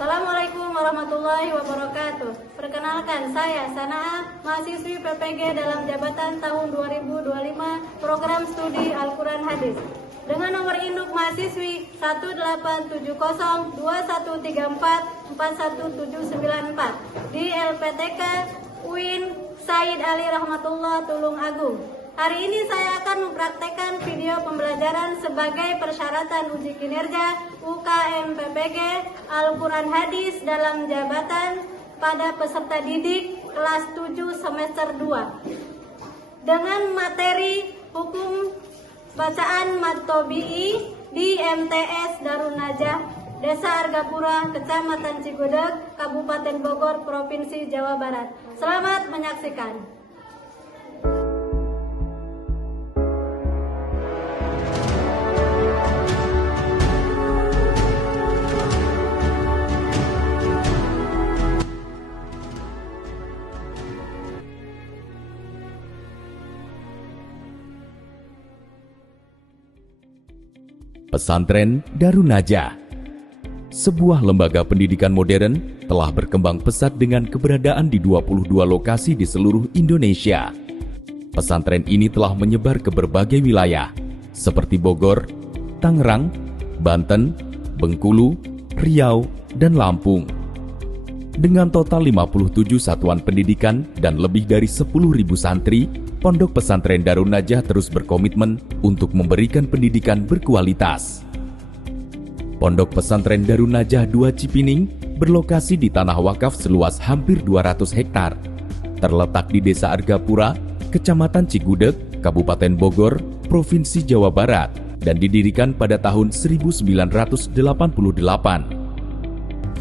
Assalamualaikum warahmatullahi wabarakatuh. Perkenalkan, saya Sanaa, mahasiswi PPG dalam jabatan tahun 2025 program studi Al-Quran Hadis. Dengan nomor induk mahasiswi 1870213441794 di LPTK UIN Said Ali Rahmatullah Tulung Agung. Hari ini saya akan mempraktekkan video pembelajaran sebagai persyaratan uji kinerja UKM PPG Al-Quran Hadis dalam jabatan pada peserta didik kelas 7 semester 2 dengan materi hukum bacaan Matobi'i di MTS Darun Najah, Desa Argapura, Kecamatan Cigudeg, Kabupaten Bogor, Provinsi Jawa Barat. Selamat menyaksikan. Pesantren Darun Najah, sebuah lembaga pendidikan modern, telah berkembang pesat dengan keberadaan di 22 lokasi di seluruh Indonesia. Pesantren ini telah menyebar ke berbagai wilayah, seperti Bogor, Tangerang, Banten, Bengkulu, Riau, dan Lampung. Dengan total 57 satuan pendidikan dan lebih dari 10.000 santri, Pondok Pesantren Darun Najah terus berkomitmen untuk memberikan pendidikan berkualitas. Pondok Pesantren Darun Najah 2 Cipining berlokasi di tanah wakaf seluas hampir 200 hektar. Terletak di Desa Argapura, Kecamatan Cigudeg, Kabupaten Bogor, Provinsi Jawa Barat, dan didirikan pada tahun 1988.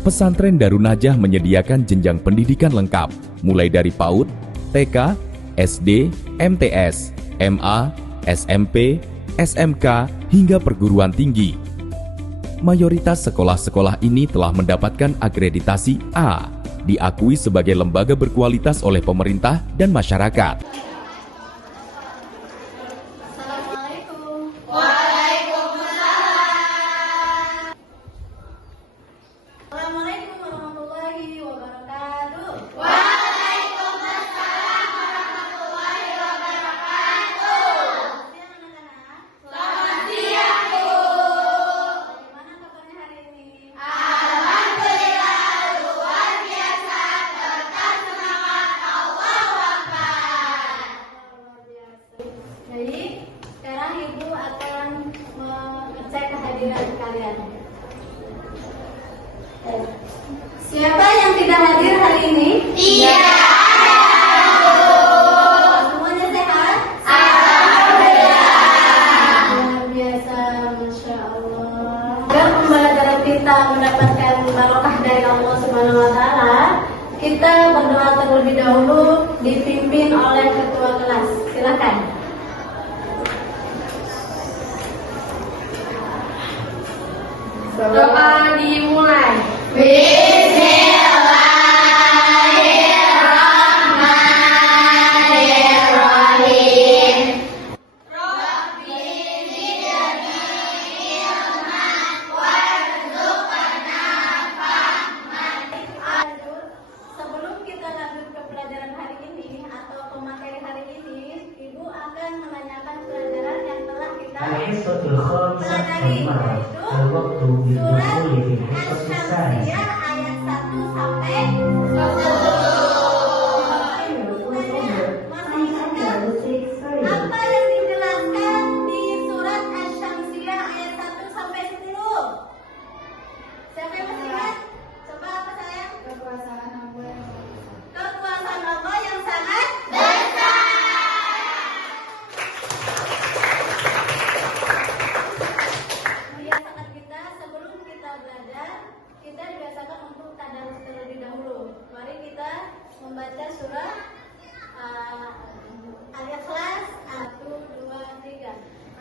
Pesantren Darun Najah menyediakan jenjang pendidikan lengkap, mulai dari PAUD, TK, SD, MTS, MA, SMP, SMK, hingga perguruan tinggi. Mayoritas sekolah-sekolah ini telah mendapatkan akreditasi A, diakui sebagai lembaga berkualitas oleh pemerintah dan masyarakat. Assalamualaikum. Assalamualaikum warahmatullahi wabarakatuh. Jadi, sekarang Ibu akan mengecek kehadiran kalian. Siapa yang tidak hadir hari ini? Semuanya sehat? Luar biasa, Masya Allah. Agar pembelajaran kita mendapatkan barokah dari Allah Subhanahu wa Ta'ala, kita berdoa terlebih dahulu dipimpin oleh ketua kelas. Silakan. Doa dimulai. Bismillahirrahmanirrahim. Rabbi zidni ilman warzuqna fahman. Sebelum kita lanjut ke pelajaran hari ini atau pemateri hari ini, Ibu akan menanyakan pelajaran yang telah kita الحصة الخامسة pelajari, المرة yaitu الوقت surat بالدخول في الحصة الثانية. Asy-Syamsiyah ayat 1 sampai 10. Masih ingat apa yang dijelaskan di surat Asy-Syamsiyah ayat 1 sampai 10? Siapa yang masih ingat? Coba apa sayang? Kekuasaan Allah yang sangat besar. Biasakan kita sebelum kita belajar, kita dibiasakan untuk tadarus terlebih dahulu. Mari kita membaca surah Al-Ikhlas 1, 2, 3.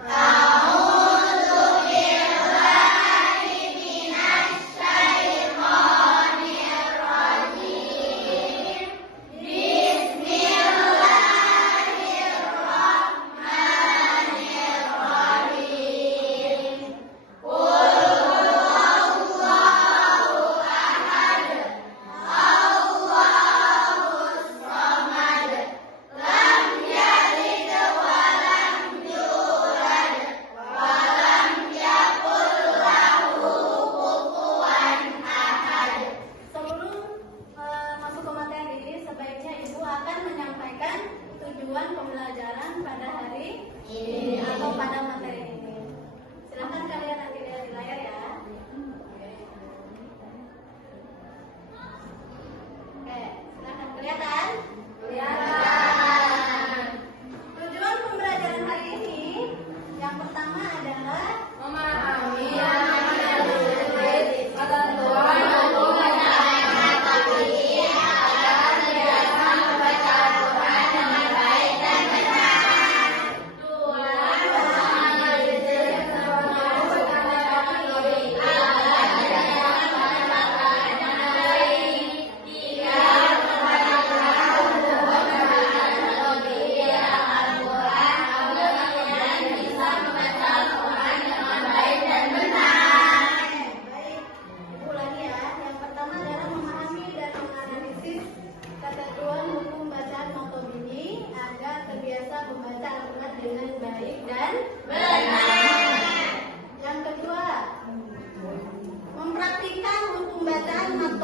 A'udzu billahi minasy syaithanir rajim. Bismillahirrahmanirrahim. Qul huwallahu ahad.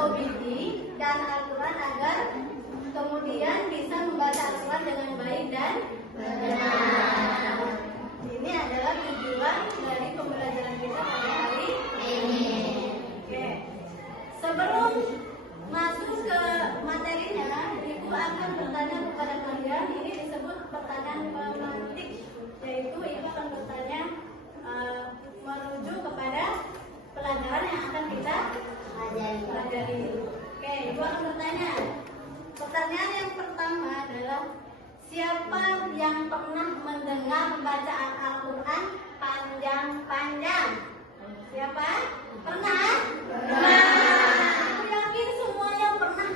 otobidi dan Al-Quran agar kemudian bisa membaca Al-Quran dengan baik dan benar. Ini adalah tujuan dari pembelajaran kita pada hari ini. Oke. Sebelum masuk ke materinya, Ibu akan bertanya kepada kalian. Ini disebut pertanyaan pemantik, yaitu Ibu akan bertanya merujuk kepada pelajaran yang akan kita pelajari. Oke, Ibu akan bertanya. Pertanyaan yang pertama adalah, siapa yang pernah mendengar bacaan Al-Quran panjang-panjang? Siapa? Pernah? Aku yakin semuanya pernah.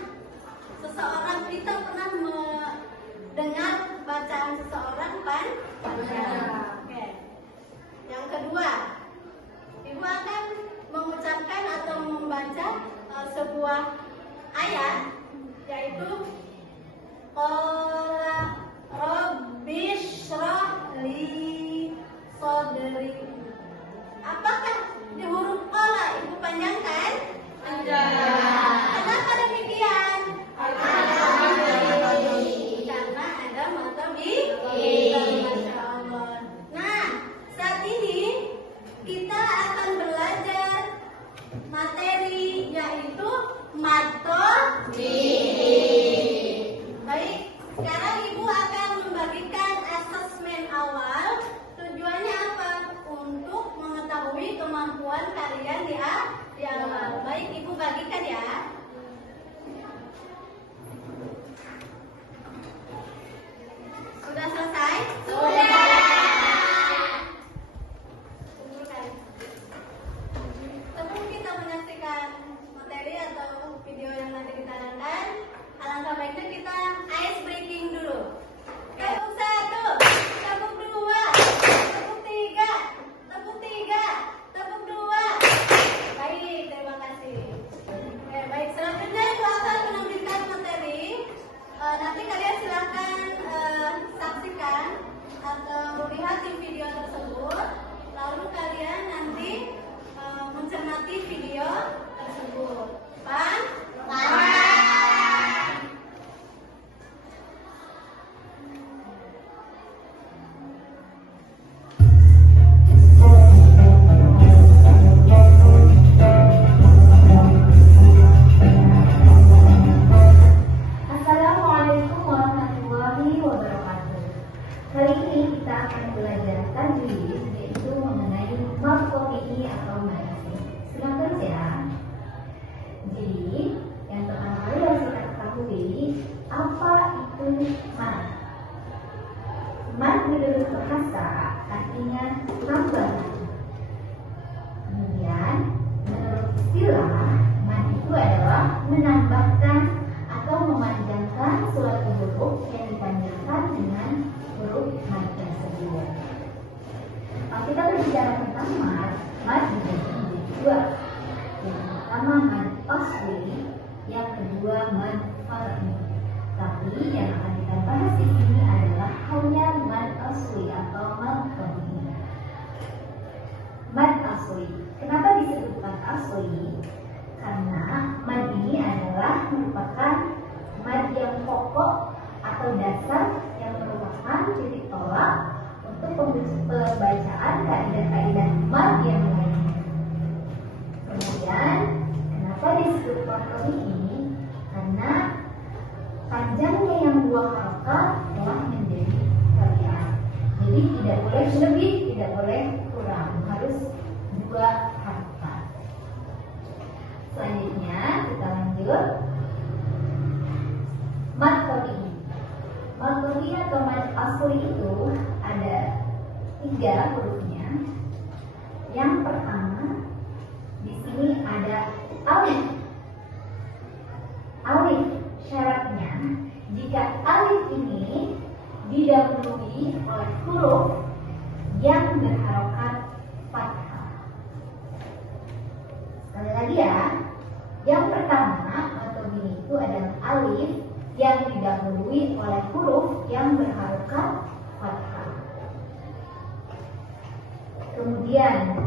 Seseorang kita pernah mendengar bacaan seseorang panjang. Oke. Yang kedua, Ibu akan mengucapkan atau membaca sebuah ayat, yaitu Qala Rabbishrah li sadri. Apakah di huruf qala Ibu panjangkan? Kenapa demikian? Karena ada mata Masya Allah. Nah, saat ini kita akan belajar materi, yaitu Baik, sekarang Ibu akan membagikan asesmen awal. Tujuannya apa? Untuk mengetahui kemampuan kalian di awal. Baik, Ibu bagikan ya. Sudah selesai? Sudah. Sebelum kita menyaksikan materi atau video yang nanti ditayangkan, alangkah baiknya kita ice breaking dulu. Tepuk 1, tepuk 2, tepuk 3, tepuk 3, tepuk 2. Baik, terima kasih. Oke, baik, selanjutnya Ibu akan menampilkan materi. Nanti kalian silahkan saksikan atau lihat di video tersebut. Lalu kalian nanti mencermati video tersebut. Paham? Assalamualaikum warahmatullahi wabarakatuh. Kali ini kita akan belajar tajwid, yaitu mengenai morfologi atau madasi. Silakan ya. Jadi, yang pertama kali harus kita ketahui apa itu mad. Mad menurut bahasa artinya tambahan. Kemudian, menurut istilah, mad itu adalah menambahkan atau memanjangkan suatu huruf yang dipanjangkan dengan huruf mad tersebut. Kalau kita berbicara tentang mad dibagi menjadi dua. Yang pertama mad asli, yang kedua mad far'i. Tapi yang akan kita bahas di sini adalah hanya mad asli atau mad far'i. Mad asli. Kenapa disebutkan asli? Karena mad ini adalah merupakan mad yang pokok atau dasar yang merupakan titik tolak untuk pembacaan kaidah-kaidah mad yang lainnya. Kemudian, kenapa disebut morfologi ini? Karena panjangnya yang dua harokat telah menjadi varian. Jadi tidak boleh lebih, tidak boleh kurang, harus dua harokat. Selanjutnya kita lanjut. Mad far'i. Mad far'i atau mad asli itu ada 3 hurufnya. Yang pertama di sini ada alif. Alif syaratnya jika alif ini didahului oleh huruf yang berharokat fathah. Sekali lagi ya, yang pertama atau ini itu adalah alif yang didahului oleh huruf yang berharokat fathah. Kemudian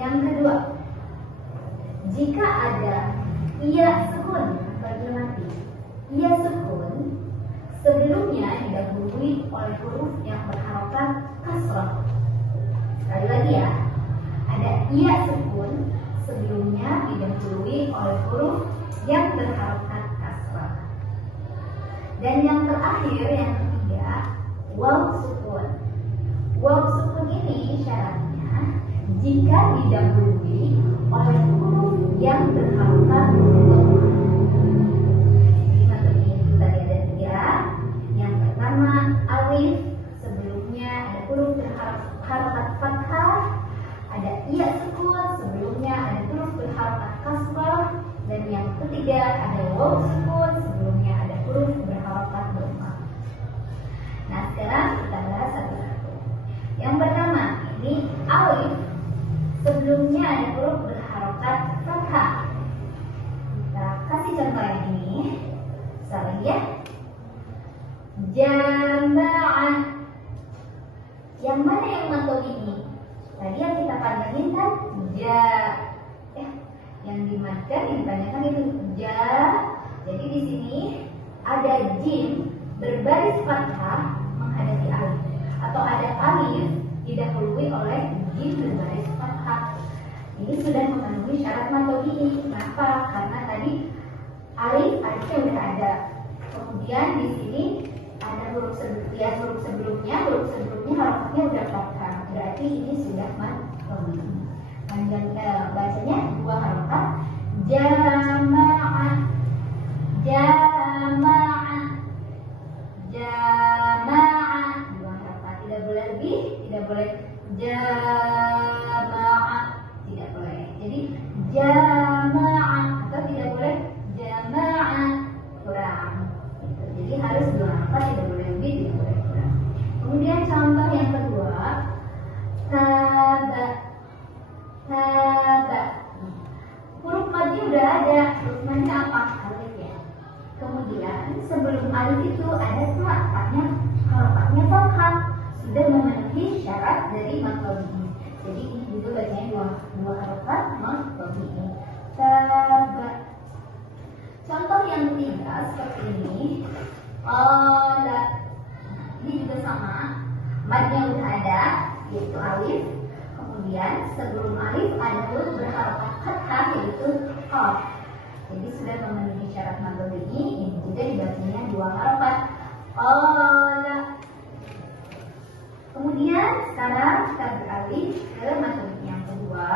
yang kedua, jika ada Iya sukun bagi mati. Iya sukun sebelumnya didahului oleh huruf yang berharokat kasrah. Sekali lagi ya, ada iya sukun sebelumnya didahului oleh huruf yang berharokat kasrah. Dan yang terakhir, yang ketiga, waw sukun. Waw sukun ini syaratnya jika didahului oleh huruf yang berharokat dhammah. Jadi materi itu tadi ada tiga. Yang pertama alif, sebelumnya ada huruf berharokat fathah. Ada iya sukun, sebelumnya ada huruf berharokat kasrah. Dan yang ketiga ada waw sukun, sebelumnya ada huruf berharokat dhammah. Nah sekarang kita bahas satu-satu. Yang pertama ini alif, sebelumnya ada huruf berharokat fathah. Kita kasih contoh yang ini. Misalnya ya, jama'ah. Yang mana yang mantap ini? Tadi yang kita panjangin kan ja. Yang dimadkan, yang dipanjangkan itu ja. Jadi di sini ada jim berbaris fathah menghadapi alif, atau ada alif didahului oleh jim berbaris fathah. Ini sudah memenuhi syarat matodii. Kenapa? Karena tadi alifnya udah ada. Kemudian di sini ada huruf sebelumnya harokatnya udah fathah. Berarti ini sudah matodii. Panjang bacanya dua harokat. Jama'ah, jama'ah, jama'ah. Dua harokat, tidak boleh lebih, tidak boleh jama'ah, tidak boleh. Jadi jama'ah, atau tidak boleh jama'ah, kurang. Gitu. Jadi harus dua harokat, tidak boleh lebih, tidak boleh kurang. Kemudian contoh yang kedua, taba. Taba. Huruf madnya udah ada. Huruf madnya apa? Alif ya. Kemudian sebelum alif itu ada harokatnya fathah. Sudah memenuhi syarat dari matodii. Jadi ini juga bacanya dua harokat matodii. Taba. Contoh yang ketiga seperti ini. Qala. Ini juga sama. Madnya udah ada, yaitu alif. Kemudian sebelum alif ada huruf berharokat fathah, yaitu qaf. Jadi sudah memenuhi syarat matodii. Ini juga dibacanya dua harokat. Qala. Kemudian sekarang kita beralih ke matodii yang kedua.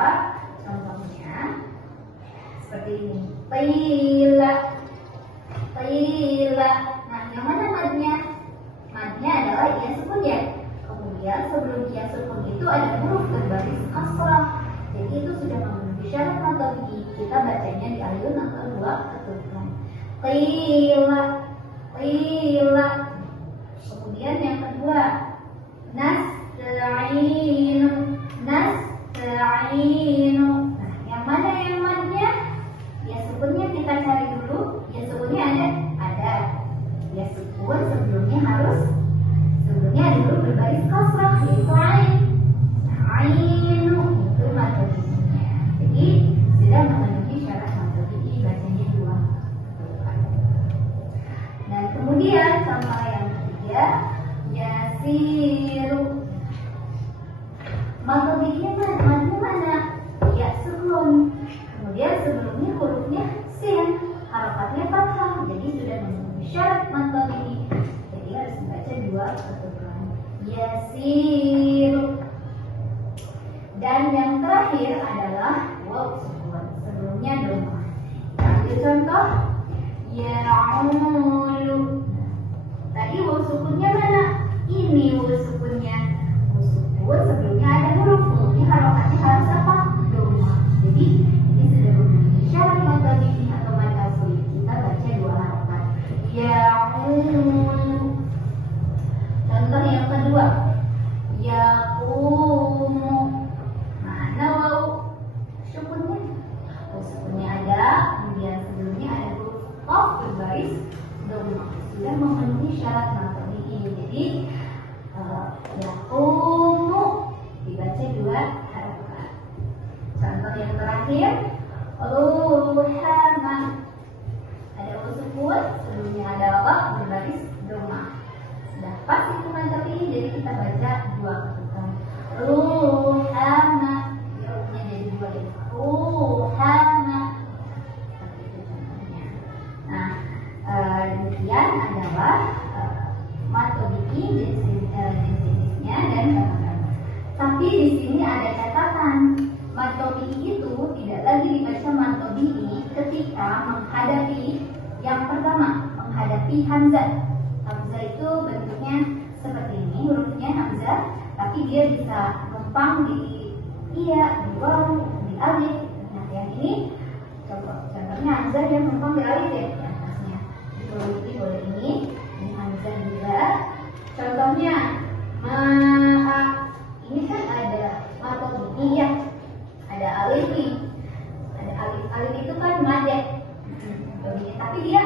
Contohnya seperti ini. Qila. Qila. Nah, yang mana madnya? Madnya adalah iya sukun ya. Kemudian sebelum iya sukun itu ada huruf berbaris kasrah. Jadi itu sudah memenuhi syarat matodii. Kita bacanya di alun atau dua ketukan. Qila, qila. Kemudian yang kedua, nasta'inu, nasta'inu. Nah, yang mana yang madnya? Ya sukunnya kita cari dulu. Ya sukunnya ada. Ya sukun sebelumnya ada huruf berbaris kasrah, yaitu ain. Ainu itu matodiinya. Jadi sudah memenuhi syarat matodii, bacanya dua. Dan kemudian contoh yang ketiga, yasiru. Matodiinya mana? Ya sukun. Kemudian sebelumnya hurufnya sin, harokatnya fathah. Jadi sudah memenuhi syarat matodii. Jadi harus membaca dua ketukan. Yasiru. Dan yang terakhir adalah waw sukun. Sebelumnya dhammah. Kita ambil contoh. Ya'ulu. Tadi waw sukunnya mana? Ini waw sukunnya. Waw sukun sebelumnya ada huruf. Hurufnya harokatnya harus apa? Dhammah. Jadi ini sudah memenuhi syarat matodii atau mad asli. Kita baca dua harokat. Ya'ulu. Contoh yang kedua, yaqumu. Mana waw sukunnya? Waw sukunnya ada, kemudian sebelumnya ada huruf qaf berbaris dhammah. Sudah memenuhi syarat matodii. Jadi yaqumu dibaca dua harokat. Contoh yang terakhir, ruhama. adalah mad tabi'i, jenis-jenisnya dan kata-kata. Tapi di sini ada catatan, mad tabi'i itu tidak lagi dibaca mad tabi'i ketika menghadapi yang pertama, menghadapi hamzah. Hamzah itu bentuknya seperti ini, hurufnya hamzah, tapi dia bisa numpang di iya, di waw, di alif. Nah, yang ini contohnya hamzah yang numpang di alif ya, di atasnya. Boleh ini hamzah juga. Contohnya ini kan ada mad tabi'i ya, ada alif nih, ada alif itu kan mad ya. Tapi dia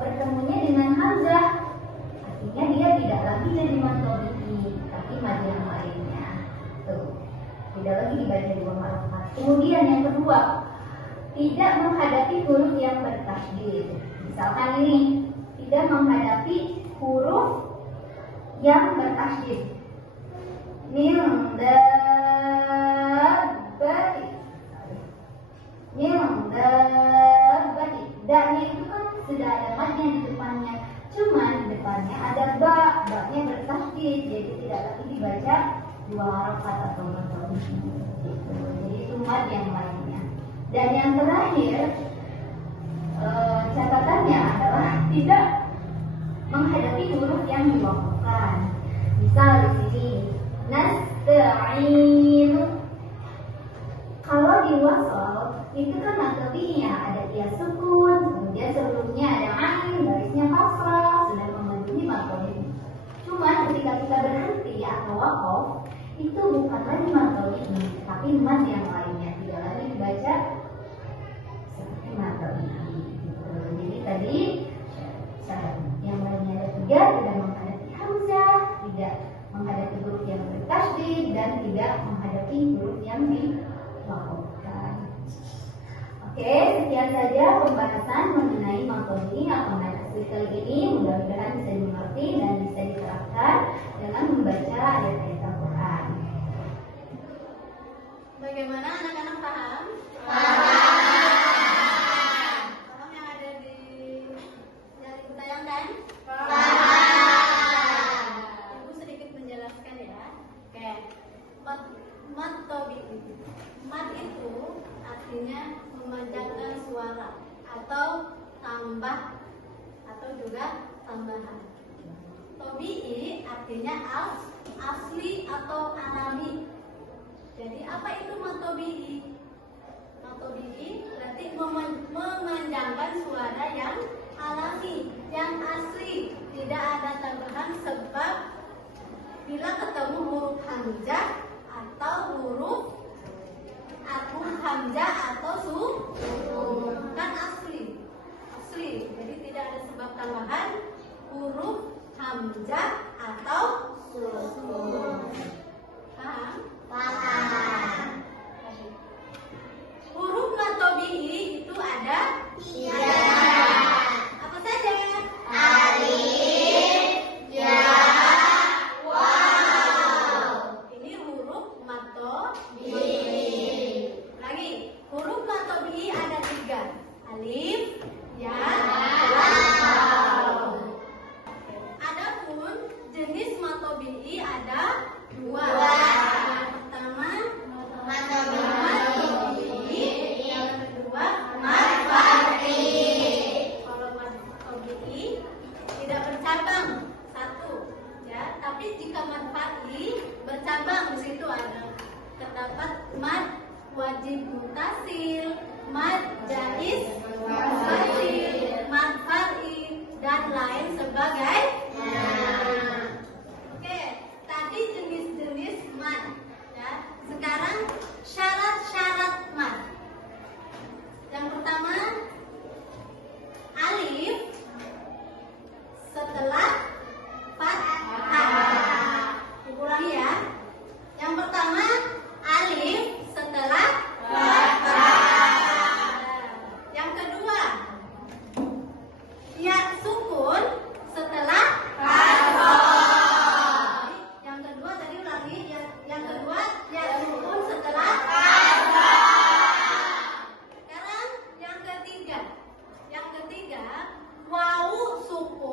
bertemunya dengan hamzah, artinya dia tidak lagi jadi mad tabi'i, tapi mad yang lainnya. Tuh, tidak lagi dibaca dua harokat. Kemudian yang kedua, tidak menghadapi huruf yang bertasydid. Misalkan ini, tidak menghadapi huruf yang bertasydid. Min dabbati. Min dabbati. Da-nya itu kan sudah ada madnya di depannya. Cuman di depannya ada ba, ba-nya bertasydid, jadi tidak lagi dibaca dua harokat atau bertemu. Jadi itu mad yang lainnya. Dan yang terakhir, catatannya adalah tidak menghadapi huruf yang diwakafkan. Misal di sini nasta'inu. Kalau di wasal itu kan matanya ada ia sukun, kemudian sebelumnya ada ain, garisnya kasrah, sudah memenuhi matanya. Cuma ketika kita berhenti atau wakaf, itu bukan lagi matanya, tapi mad yang lainnya, tidak lagi dibaca seperti matanya. Jadi tadi yang lainnya ada tiga, tidak menghadapi hamzah, tidak menghadapi huruf yang bertasydid, dan tidak menghadapi huruf yang diwakafkan. Oke, sekian saja pembahasan mengenai matoni atau mad asli kali ini. Mudah-mudahan bisa dimengerti dan bisa diterapkan dengan membaca ayat-ayat Al-Quran. Bagaimana anak-anak paham? Paham yang ada di yang ibu tayangkan? Ibu sedikit menjelaskan ya. Oke. Mad tabi'i. Mad itu artinya memanjangkan suara atau tambah atau juga tambahan. Tabi'i artinya asli atau alami. Jadi apa itu mad tabi'i? Mad tabi'i berarti memanjangkan suara yang alami, yang asli, tidak ada tambahan, sebab bila ketemu huruf hamzah atau huruf hamzah atau sukun kan asli, jadi tidak ada sebab tambahan huruf hamzah atau sukun. Paham? Huruf mad tabi'i itu ada tiga. Apa saja? Alif, ya, waw. Ini huruf mad tabi'i. Lagi, huruf mad tabi'i ada tiga. Alif, ya, waw. Adapun jenis mad tabi'i ada dua. Yang pertama Mad tabi'i. yang kedua Mad far'i. kalau mad tabi'i tidak bercabang satu ya, tapi jika mad far'i bercabang, di situ ada terdapat mad wajib mutasil, mad jaiz mutasil,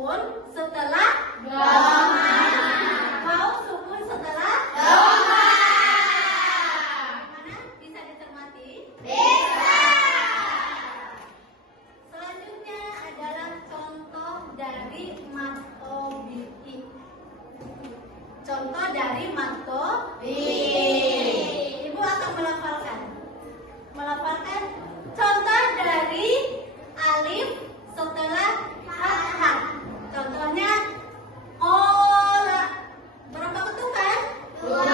sukun setelah doma. Waw sukun setelah doma. Mana bisa dicermati? Bisa. Selanjutnya adalah contoh dari maktobi'i. Contoh dari maktobi'i. Ibu akan melafalkan contoh dari alif setelah fathah. Contohnya ola. Berapa ketukan? 2.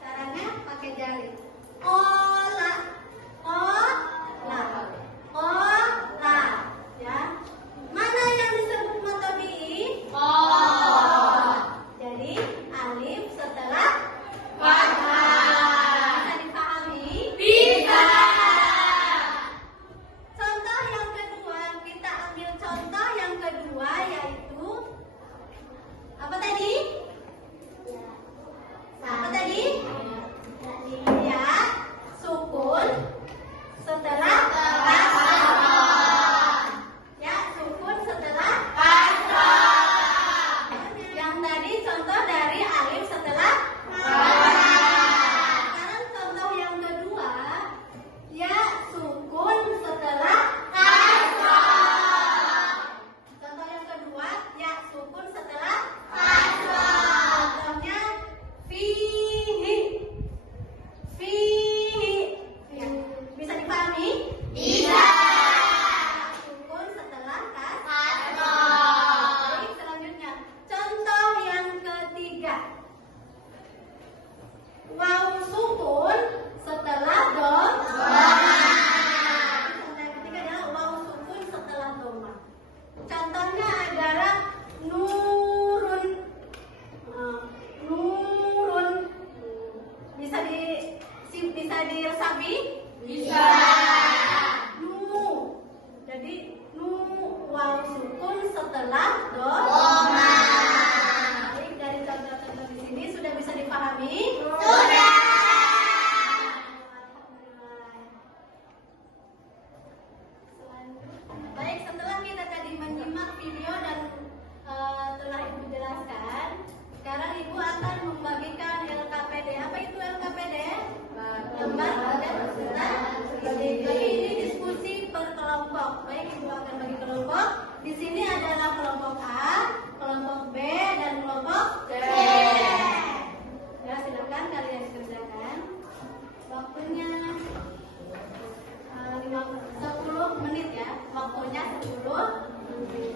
Caranya pakai jari. Ola. Ola. Ola. Ya. Mana yang disebut maktobi'i? Jadi alif setelah fathah. Bisa dipahami? Bisa. Contoh yang kedua, kita ambil contoh yang kedua yaitu apa tadi? Apa tadi? Ya, sukun setelah fathah. Ya, sukun setelah fathah. Yang tadi contoh dari alif setelah fathah. Sekarang contoh yang kedua, ya sukun setelah fathah. Contoh yang kedua, ya sukun setelah fathah. Contohnya fihi. Fihi. Ya, bisa dipahami? Bisa. Sukun setelah Fathah. Baik, selanjutnya contoh yang ketiga. Waw sukun setelah doma. Contoh yang ketiga adalah waw sukun setelah doma. Contohnya adalah nurun. Nurun. Bisa diresapi? Bisa. Nu. Jadi nu waw sukun setelah doma. Doma. Baik, dari contoh-contoh di sini sudah bisa dipahami? Sudah. Baik, setelah kita tadi menyimak video dan telah Ibu jelaskan, sekarang Ibu akan membagikan LKPD. Apa itu LKPD? Lembar padat peserta. Jadi ini diskusi per kelompok. Baik, Ibu akan bagi kelompok. Di sini adalah kelompok A, kelompok B, dan kelompok C. Ya, silakan kalian kerjakan. Waktunya 10 menit ya. Waktunya 10 menit.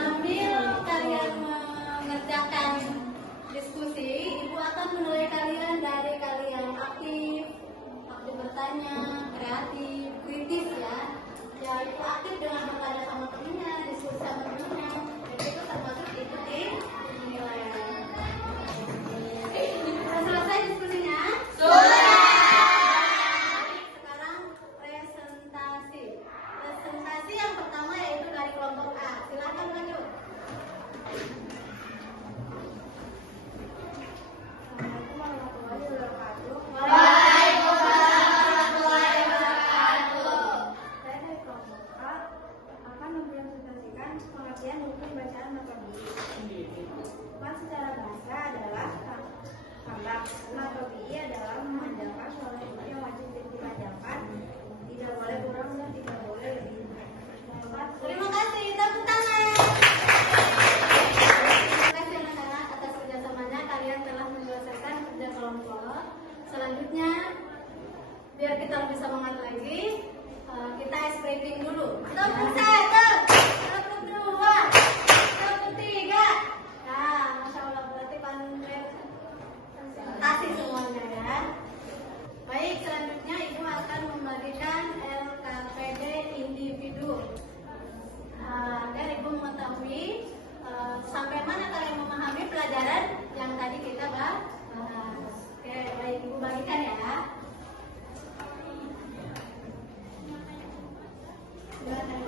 Sambil kalian mengerjakan diskusi, Ibu akan menilai kalian dari kalian aktif bertanya, kreatif, kritis ya. Ya itu aktif dengan bertanya sama temennya, diskusi sama temennya. Jadi itu termasuk ikuti penilaian. Sudah selesai diskusinya? Sudah. Sekarang presentasi. Presentasi yang pertama yaitu dari kelompok A. Silakan lanjut. Waalaikumsalam warahmatullahi wabarakatuh. Saya dari kelompok A akan mempresentasikan pengertian buku bacaan maktobi'i. Bukan secara bahasa adalah tambah. Maktobi'i adalah memanjangkan suara huruf yang wajib dipanjangkan, tidak boleh kurang dan tidak boleh lebih. Terima kasih, tepuk tangan. Terima kasih anak-anak atas kerjasamanya. Kalian telah menyelesaikan kerja kelompok. Selanjutnya, biar kita lebih semangat lagi, kita ice breaking dulu. Tepuk 1, tepuk 2, tepuk 3. Nah, masya Allah berarti presentasi semuanya ya. Baik, selanjutnya Ibu akan membagikan LKPD individu. Agar Ibu mengetahui sampai mana kalian memahami pelajaran yang tadi kita bahas. Oke, baik, Ibu bagikan ya. Silakan.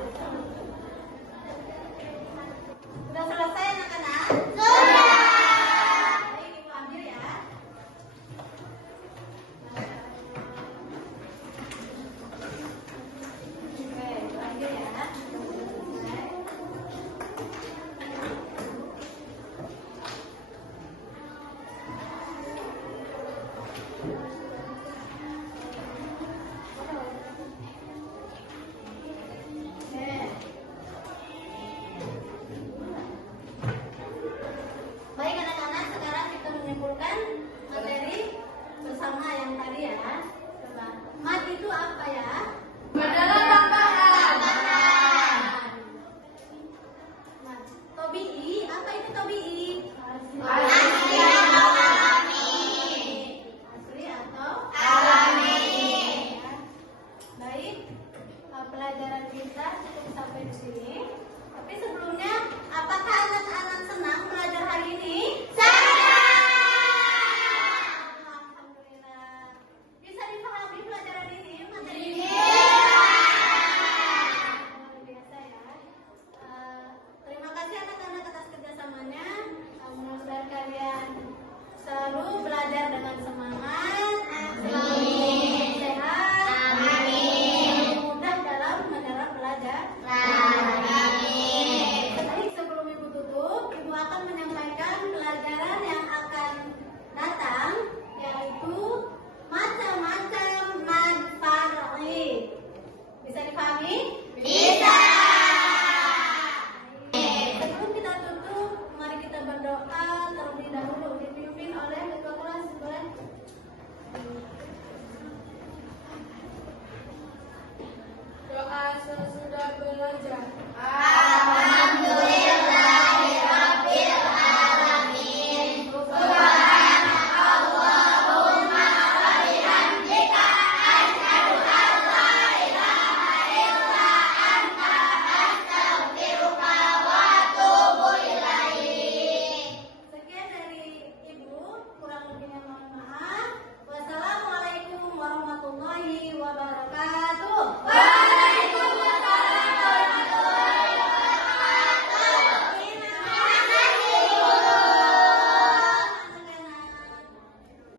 sesudah belajar.